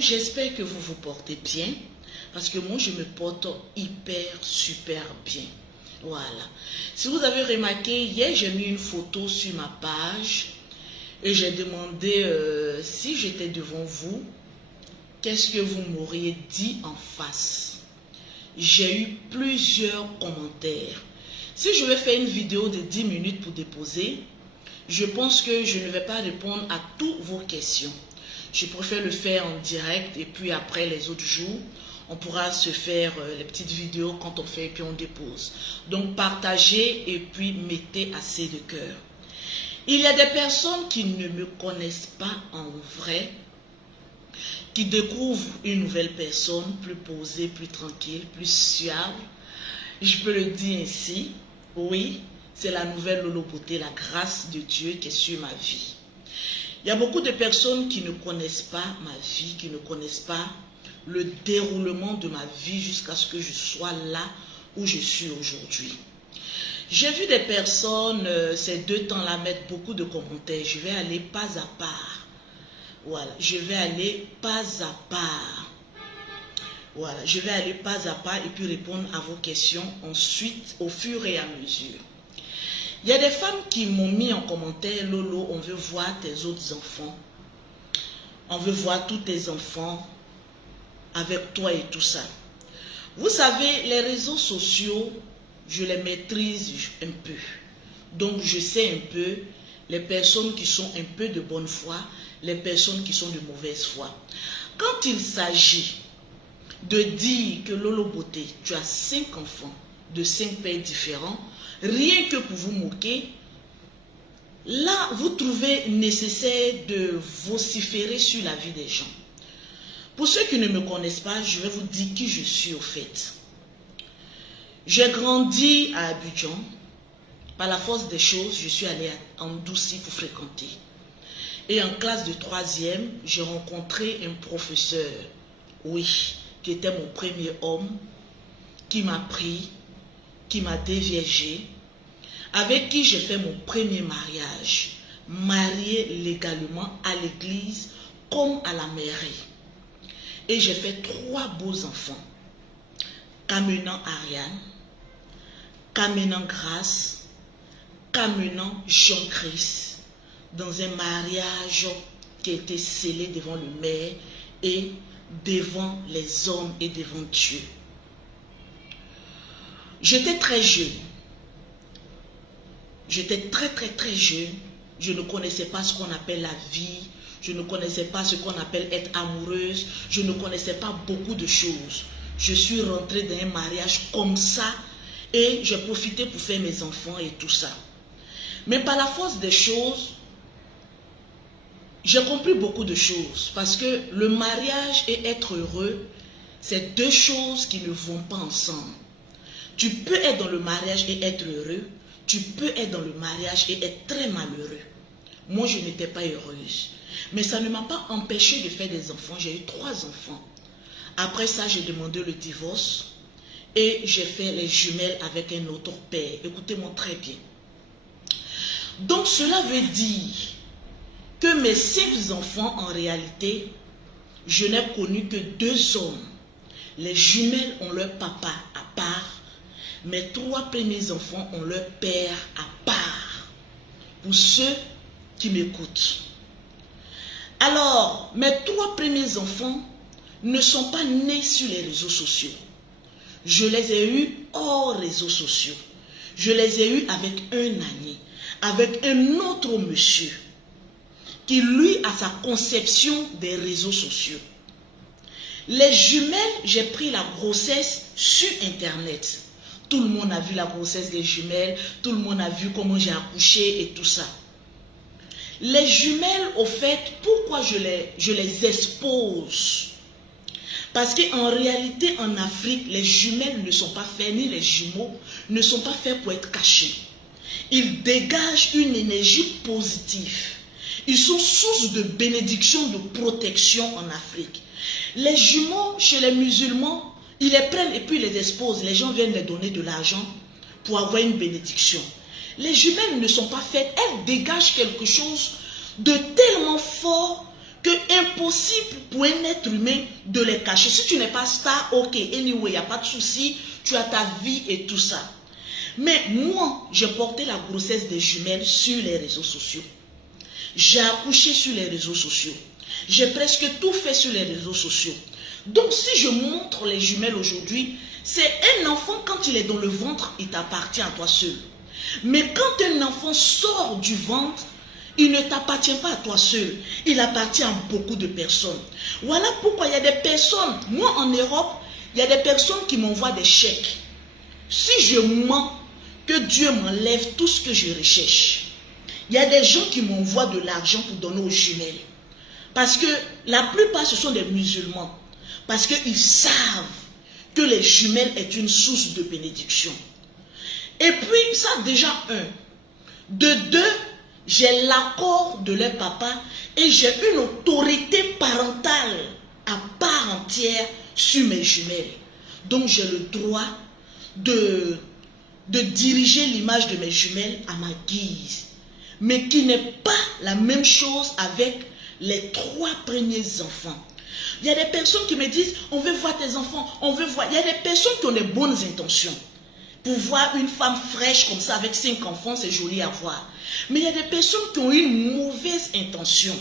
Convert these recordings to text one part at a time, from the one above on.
j'espère que vous vous portez bien, parce que moi je me porte hyper, super bien. Voilà. Si vous avez remarqué, hier j'ai mis une photo sur ma page et j'ai demandé si j'étais devant vous, qu'est-ce que vous m'auriez dit en face? J'ai eu plusieurs commentaires. Si je vais faire une vidéo de 10 minutes pour déposer, je pense que je ne vais pas répondre à toutes vos questions. Je préfère le faire en direct et puis après les autres jours, on pourra se faire les petites vidéos quand on fait et puis on dépose. Donc partagez et puis mettez assez de cœur. Il y a des personnes qui ne me connaissent pas en vrai, qui découvrent une nouvelle personne plus posée, plus tranquille, plus suave. Je peux le dire ainsi, oui, c'est la nouvelle Lolo Beauté, la grâce de Dieu qui est sur ma vie. Il y a beaucoup de personnes qui ne connaissent pas ma vie, qui ne connaissent pas le déroulement de ma vie jusqu'à ce que je sois là où je suis aujourd'hui. J'ai vu des personnes ces 2 temps-là mettre beaucoup de commentaires. Je vais aller pas à part. Voilà, je vais aller pas à part. Voilà, je vais aller pas à pas et puis répondre à vos questions ensuite au fur et à mesure. Il y a des femmes qui m'ont mis en commentaire, Lolo, on veut voir tes autres enfants. On veut voir tous tes enfants avec toi et tout ça. Vous savez, les réseaux sociaux, je les maîtrise un peu. Donc, je sais un peu les personnes qui sont un peu de bonne foi, les personnes qui sont de mauvaise foi. Quand il s'agit de dire que Lolo Beauté, tu as 5 enfants de 5 pères différents, rien que pour vous moquer, là, vous trouvez nécessaire de vociférer sur la vie des gens. Pour ceux qui ne me connaissent pas, je vais vous dire qui je suis au fait. J'ai grandi à Abidjan. Par la force des choses, je suis allée en Douci pour fréquenter. Et en classe de 3e, j'ai rencontré un professeur, oui, qui était mon premier homme, qui m'a pris, qui m'a déviergé, avec qui j'ai fait mon premier mariage, marié légalement à l'église comme à la mairie. Et j'ai fait 3 beaux enfants, Camenant Ariane, Camenant Grâce, Camenant Jean-Christ, dans un mariage qui a été scellé devant le maire et devant les hommes et devant Dieu. J'étais très jeune. J'étais très jeune. Je ne connaissais pas ce qu'on appelle la vie. Je ne connaissais pas ce qu'on appelle être amoureuse. Je ne connaissais pas beaucoup de choses. Je suis rentrée dans un mariage comme ça et j'ai profité pour faire mes enfants et tout ça. Mais par la force des choses, j'ai compris beaucoup de choses. Parce que le mariage et être heureux, c'est 2 choses qui ne vont pas ensemble. Tu peux être dans le mariage et être heureux. Tu peux être dans le mariage et être très malheureux. Moi, je n'étais pas heureuse. Mais ça ne m'a pas empêché de faire des enfants. J'ai eu 3 enfants. Après ça, j'ai demandé le divorce. Et j'ai fait les jumelles avec un autre père. Écoutez-moi très bien. Donc, cela veut dire que mes 5 enfants, en réalité, je n'ai connu que 2 hommes. Les jumelles ont leur papa à part. Mes 3 premiers enfants ont leur père à part. Pour ceux qui m'écoutent. Alors, mes 3 premiers enfants ne sont pas nés sur les réseaux sociaux. Je les ai eus hors réseaux sociaux. Je les ai eus avec un ami, avec un autre monsieur, qui lui a sa conception des réseaux sociaux. Les jumelles, j'ai pris la grossesse sur Internet. Tout le monde a vu la grossesse des jumelles, tout le monde a vu comment j'ai accouché et tout ça. Les jumelles, au fait, pourquoi je les expose? Parce qu'en réalité, en Afrique, les jumelles ne sont pas faites, ni les jumeaux ne sont pas faits pour être cachés. Ils dégagent une énergie positive. Ils sont source de bénédiction, de protection en Afrique. Les jumeaux, chez les musulmans, ils les prennent et puis ils les exposent. Les gens viennent les donner de l'argent pour avoir une bénédiction. Les jumelles ne sont pas faites. Elles dégagent quelque chose de tellement fort que impossible pour un être humain de les cacher. Si tu n'es pas star, ok, anyway, il n'y a pas de souci, tu as ta vie et tout ça. Mais moi, j'ai porté la grossesse des jumelles sur les réseaux sociaux. J'ai accouché sur les réseaux sociaux. J'ai presque tout fait sur les réseaux sociaux. Donc, si je montre les jumelles aujourd'hui, c'est un enfant, quand il est dans le ventre, il t'appartient à toi seul. Mais quand un enfant sort du ventre, il ne t'appartient pas à toi seul. Il appartient à beaucoup de personnes. Voilà pourquoi il y a des personnes, moi en Europe, il y a des personnes qui m'envoient des chèques. Si je mens, que Dieu m'enlève tout ce que je recherche. Il y a des gens qui m'envoient de l'argent pour donner aux jumelles. Parce que la plupart, ce sont des musulmans. Parce qu'ils savent que les jumelles est une source de bénédiction. Et puis, ça déjà un. De deux, j'ai l'accord de leur papa et j'ai une autorité parentale à part entière sur mes jumelles. Donc, j'ai le droit de diriger l'image de mes jumelles à ma guise. Mais qui n'est pas la même chose avec les 3 premiers enfants. Il y a des personnes qui me disent, on veut voir tes enfants, on veut voir. Il y a des personnes qui ont des bonnes intentions. Pour voir une femme fraîche comme ça avec 5 enfants, c'est joli à voir. Mais il y a des personnes qui ont une mauvaise intention.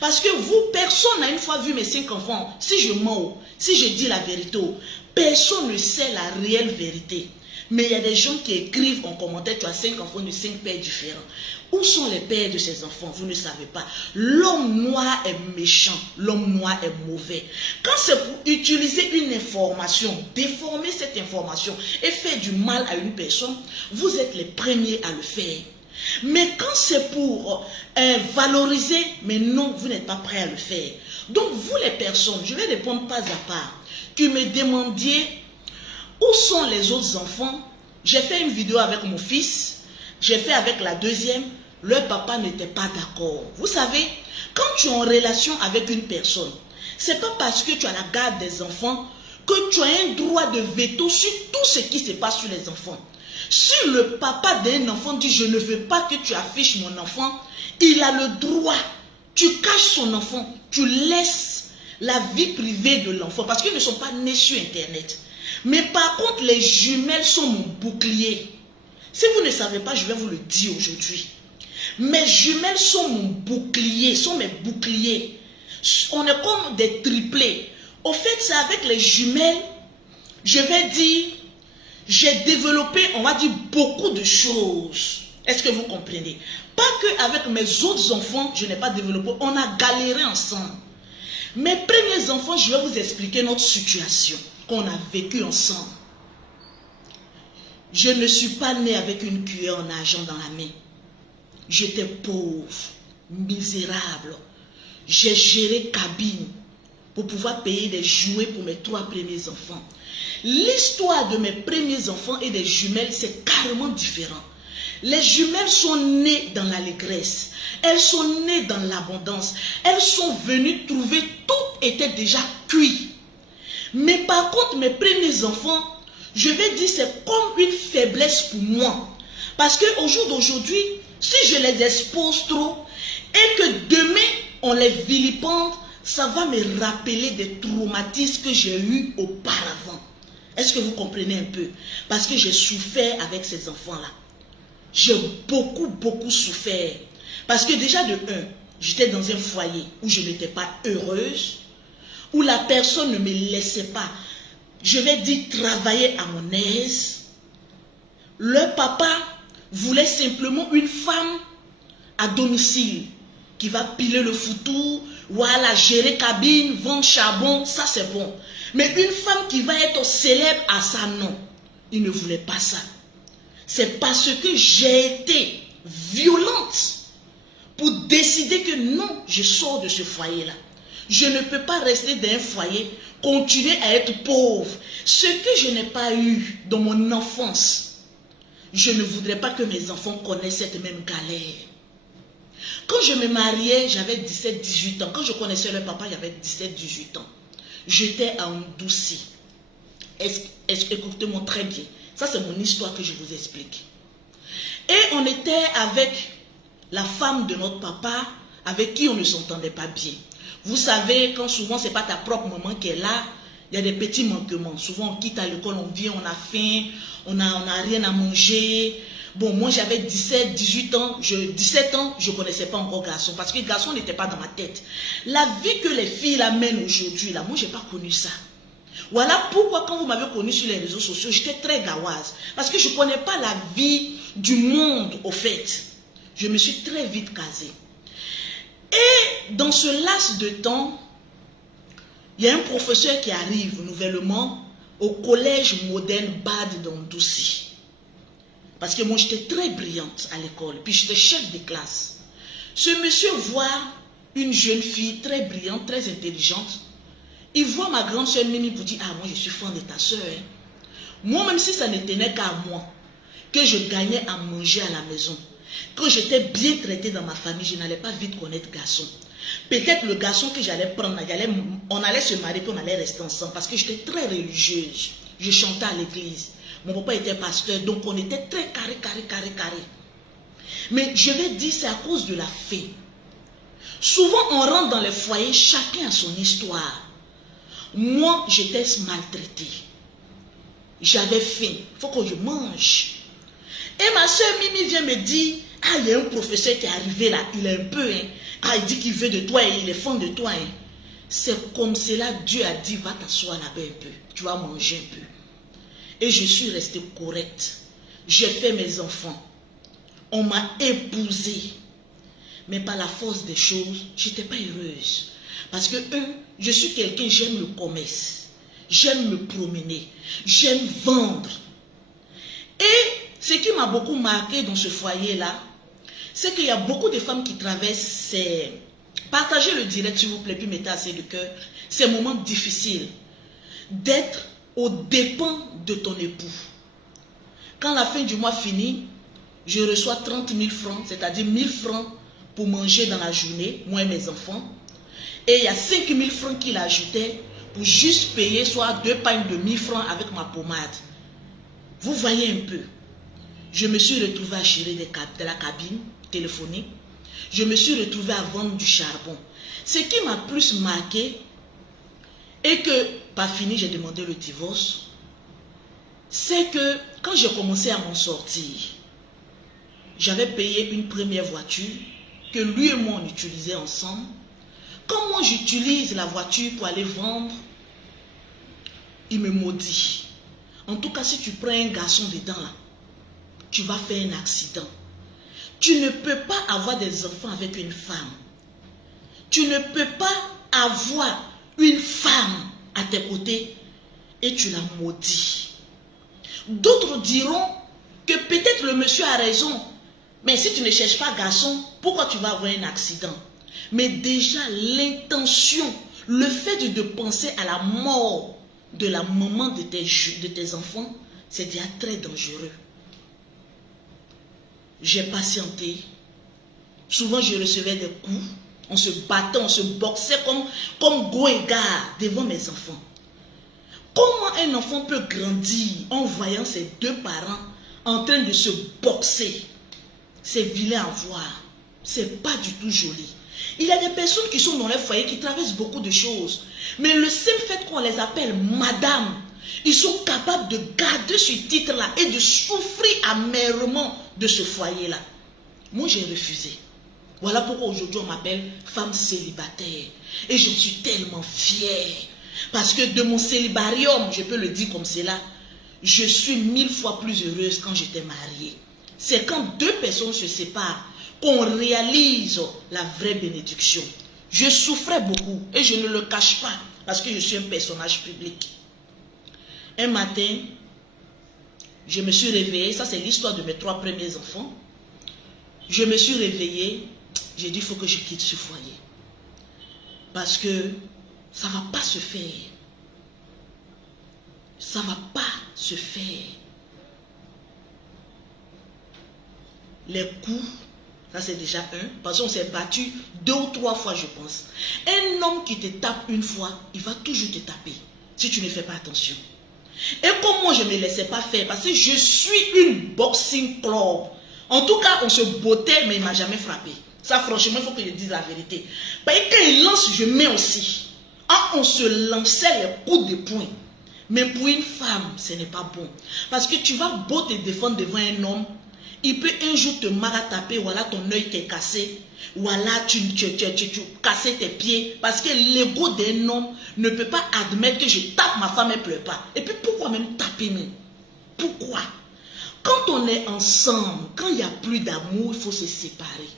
Parce que vous, personne n'a une fois vu mes 5 enfants. Si je mens, si je dis la vérité, personne ne sait la réelle vérité. Mais il y a des gens qui écrivent en commentaire, tu as 5 enfants de 5 pères différents. Où sont les pères de ces enfants? Vous ne savez pas. L'homme noir est méchant, l'homme noir est mauvais. Quand c'est pour utiliser une information, déformer cette information et faire du mal à une personne, vous êtes les premiers à le faire. Mais quand c'est pour valoriser, mais non, vous n'êtes pas prêts à le faire. Donc vous les personnes, je vais répondre pas à part, qui me demandiez où sont les autres enfants. J'ai fait une vidéo avec mon fils, j'ai fait avec la deuxième, leur papa n'était pas d'accord. Vous savez, quand tu es en relation avec une personne, c'est pas parce que tu as la garde des enfants que tu as un droit de veto sur tout ce qui se passe sur les enfants. Si le papa d'un enfant dit je ne veux pas que tu affiches mon enfant, il a le droit. Tu caches son enfant, tu laisses la vie privée de l'enfant parce qu'ils ne sont pas nés sur internet. Mais par contre, les jumelles sont mon bouclier. Si vous ne savez pas, je vais vous le dire aujourd'hui. Mes jumelles sont mon bouclier, sont mes boucliers. On est comme des triplés. Au fait, c'est avec les jumelles, je vais dire, j'ai développé, on va dire, beaucoup de choses. Est-ce que vous comprenez? Pas qu'avec mes autres enfants, je n'ai pas développé. On a galéré ensemble. Mes premiers enfants, je vais vous expliquer notre situation qu'on a vécue ensemble. Je ne suis pas née avec une cuillère en argent dans la main. J'étais pauvre, misérable. J'ai géré cabine pour pouvoir payer des jouets pour mes 3 premiers enfants. L'histoire de mes premiers enfants et des jumelles, c'est carrément différent. Les jumelles sont nées dans l'allégresse. Elles sont nées dans l'abondance. Elles sont venues trouver, tout était déjà cuit. Mais par contre, mes premiers enfants, je vais dire, c'est comme une faiblesse pour moi. Parce qu'au jour d'aujourd'hui, si je les expose trop et que demain, on les vilipende, ça va me rappeler des traumatismes que j'ai eus auparavant. Est-ce que vous comprenez un peu? Parce que j'ai souffert avec ces enfants-là. J'ai beaucoup souffert. Parce que déjà de un, j'étais dans un foyer où je n'étais pas heureuse, où la personne ne me laissait pas, je vais dire, travailler à mon aise. Le papa voulait simplement une femme à domicile qui va piler le foutou, voilà, gérer cabine, vendre charbon, ça c'est bon. Mais une femme qui va être célèbre à ça, non. Il ne voulait pas ça. C'est parce que j'ai été violente pour décider que non, je sors de ce foyer-là. Je ne peux pas rester dans un foyer, continuer à être pauvre. Ce que je n'ai pas eu dans mon enfance, je ne voudrais pas que mes enfants connaissent cette même galère. Quand je me mariais, j'avais 17-18 ans. Quand je connaissais le papa, j'avais 17-18 ans. J'étais à Ndouci. Écoutez-moi très bien. Ça, c'est mon histoire que je vous explique. Et on était avec la femme de notre papa, avec qui on ne s'entendait pas bien. Vous savez, quand souvent c'est pas ta propre maman qui est là, il y a des petits manquements. Souvent on quitte à l'école, on vient, on a faim, on n'a rien à manger. Bon, moi j'avais 17 ans, je ne connaissais pas encore garçon, parce que garçon n'était pas dans ma tête. La vie que les filles la mènent aujourd'hui, là, moi j'ai pas connu ça. Voilà pourquoi quand vous m'avez connu sur les réseaux sociaux, j'étais très gaoise. Parce que je ne connais pas la vie du monde au fait. Je me suis très vite casée. Et dans ce laps de temps, il y a un professeur qui arrive nouvellement au collège moderne Bad d'Andoussi. Parce que moi, j'étais très brillante à l'école. Puis, j'étais chef de classe. Ce monsieur voit une jeune fille très brillante, très intelligente. Il voit ma grande soeur Mimi pour dire, ah, moi, je suis fan de ta soeur. Hein. Moi, même si ça ne tenait qu'à moi, que je gagnais à manger à la maison, quand j'étais bien traitée dans ma famille, je n'allais pas vite connaître garçon. Peut-être le garçon que j'allais prendre, on allait se marier puis on allait rester ensemble. Parce que j'étais très religieuse. Je chantais à l'église. Mon papa était pasteur, donc on était très carré. Mais je vais dire, c'est à cause de la faim. Souvent, on rentre dans les foyers, chacun a son histoire. Moi, j'étais maltraitée. J'avais faim. Il faut que je mange. Et ma soeur Mimi vient me dire, ah, il y a un professeur qui est arrivé là, il est un peu, hein. Ah, il dit qu'il veut de toi et il est fan de toi. Hein. C'est comme cela, Dieu a dit, va t'asseoir là-bas un peu. Tu vas manger un peu. Et je suis restée correcte. J'ai fait mes enfants. On m'a épousée. Mais par la force des choses, je n'étais pas heureuse. Parce que je suis quelqu'un, j'aime le commerce. J'aime me promener. J'aime vendre. Et ce qui m'a beaucoup marqué dans ce foyer-là, c'est qu'il y a beaucoup de femmes qui traversent ces... Partagez le direct, s'il vous plaît, puis mettez assez de cœur. Ces moments difficiles d'être aux dépens de ton époux. Quand la fin du mois finit, je reçois 30 000 francs, c'est-à-dire 1000 francs pour manger dans la journée, moi et mes enfants. Et il y a 5 000 francs qu'il ajoutait pour juste payer soit 2 pagnes de 1000 francs avec ma pommade. Vous voyez un peu. Je me suis retrouvée à chirer de la cabine téléphonique. Je me suis retrouvée à vendre du charbon. Ce qui m'a plus marqué, et que, pas fini, j'ai demandé le divorce, c'est que quand j'ai commencé à m'en sortir, j'avais payé une première voiture que lui et moi on utilisait ensemble. Quand moi j'utilise la voiture pour aller vendre, il me maudit. En tout cas, si tu prends un garçon dedans là, tu vas faire un accident. Tu ne peux pas avoir des enfants avec une femme. Tu ne peux pas avoir une femme à tes côtés et tu la maudis. D'autres diront que peut-être le monsieur a raison. Mais si tu ne cherches pas garçon, pourquoi tu vas avoir un accident? Mais déjà l'intention, le fait de penser à la mort de la maman de tes enfants, c'est déjà très dangereux. J'ai patienté. Souvent je recevais des coups. On se battait, on se boxait comme go et gare devant mes enfants. Comment un enfant peut grandir en voyant ses deux parents en train de se boxer? C'est vilain à voir. C'est pas du tout joli. Il y a des personnes qui sont dans les foyers qui traversent beaucoup de choses. Mais le simple fait qu'on les appelle madame, ils sont capables de garder ce titre-là et de souffrir amèrement de ce foyer-là. Moi, j'ai refusé. Voilà pourquoi aujourd'hui on m'appelle femme célibataire. Et je suis tellement fière. Parce que de mon célibarium, je peux le dire comme cela, je suis 1000 fois plus heureuse quand j'étais mariée. C'est quand deux personnes se séparent qu'on réalise la vraie bénédiction. Je souffrais beaucoup et je ne le cache pas parce que je suis un personnage public. Un matin, je me suis réveillée, ça c'est l'histoire de mes 3 premiers enfants. Je me suis réveillée, j'ai dit il faut que je quitte ce foyer. Parce que ça ne va pas se faire. Ça ne va pas se faire. Les coups, ça c'est déjà un. Parce qu'on s'est battu 2 ou 3 fois, je pense. Un homme qui te tape une fois, il va toujours te taper. Si tu ne fais pas attention. Et comme moi, je ne me laissais pas faire. Parce que je suis une boxing club. En tout cas, on se bottait, mais il ne m'a jamais frappé. Ça, franchement, il faut que je dise la vérité. Parce que quand il lance, je mets aussi. Ah, on se lançait les coups de poing. Mais pour une femme, ce n'est pas bon. Parce que tu vas beau te défendre devant un homme, il peut un jour te marataper, voilà ton œil t'est cassé, voilà tu cassé tes pieds. Parce que l'ego d'un homme ne peut pas admettre que je tape ma femme et pleure pas. Et puis pourquoi même taper nous? Pourquoi? Quand on est ensemble, quand il n'y a plus d'amour, il faut se séparer.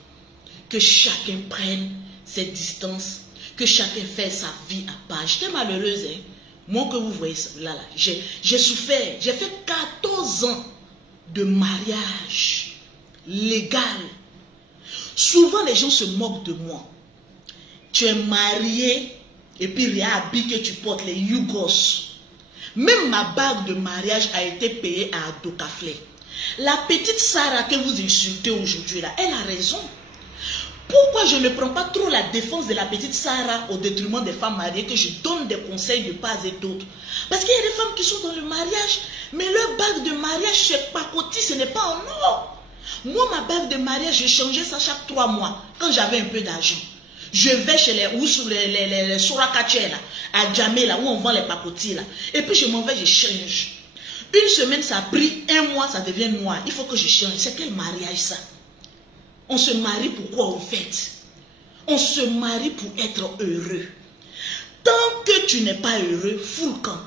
Que chacun prenne ses distances, que chacun fait sa vie à part. J'étais malheureuse, hein? Moi que vous voyez là, j'ai souffert. J'ai fait 14 ans de mariage légal. Souvent, les gens se moquent de moi. Tu es marié et puis les habits que tu portes, les Yugos. Même ma bague de mariage a été payée à Adokafle. La petite Sarah que vous insultez aujourd'hui, là, elle a raison. Pourquoi je ne prends pas trop la défense de la petite Sarah au détriment des femmes mariées, que je donne des conseils de part et d'autre? Parce qu'il y a des femmes qui sont dans le mariage, mais leur bague de mariage chez Pakoti, ce n'est pas en or. Moi, ma bague de mariage, j'ai changé ça chaque 3 mois, quand j'avais un peu d'argent. Je vais chez les Sorakatche, là, à Djamé, là, où on vend les Pakoti, là. Et puis je m'en vais, je change. Une semaine, ça a pris 1 mois, ça devient noir. Il faut que je change. C'est quel mariage ça? On se marie pour quoi au fait? On se marie pour être heureux. Tant que tu n'es pas heureux, fous le camp.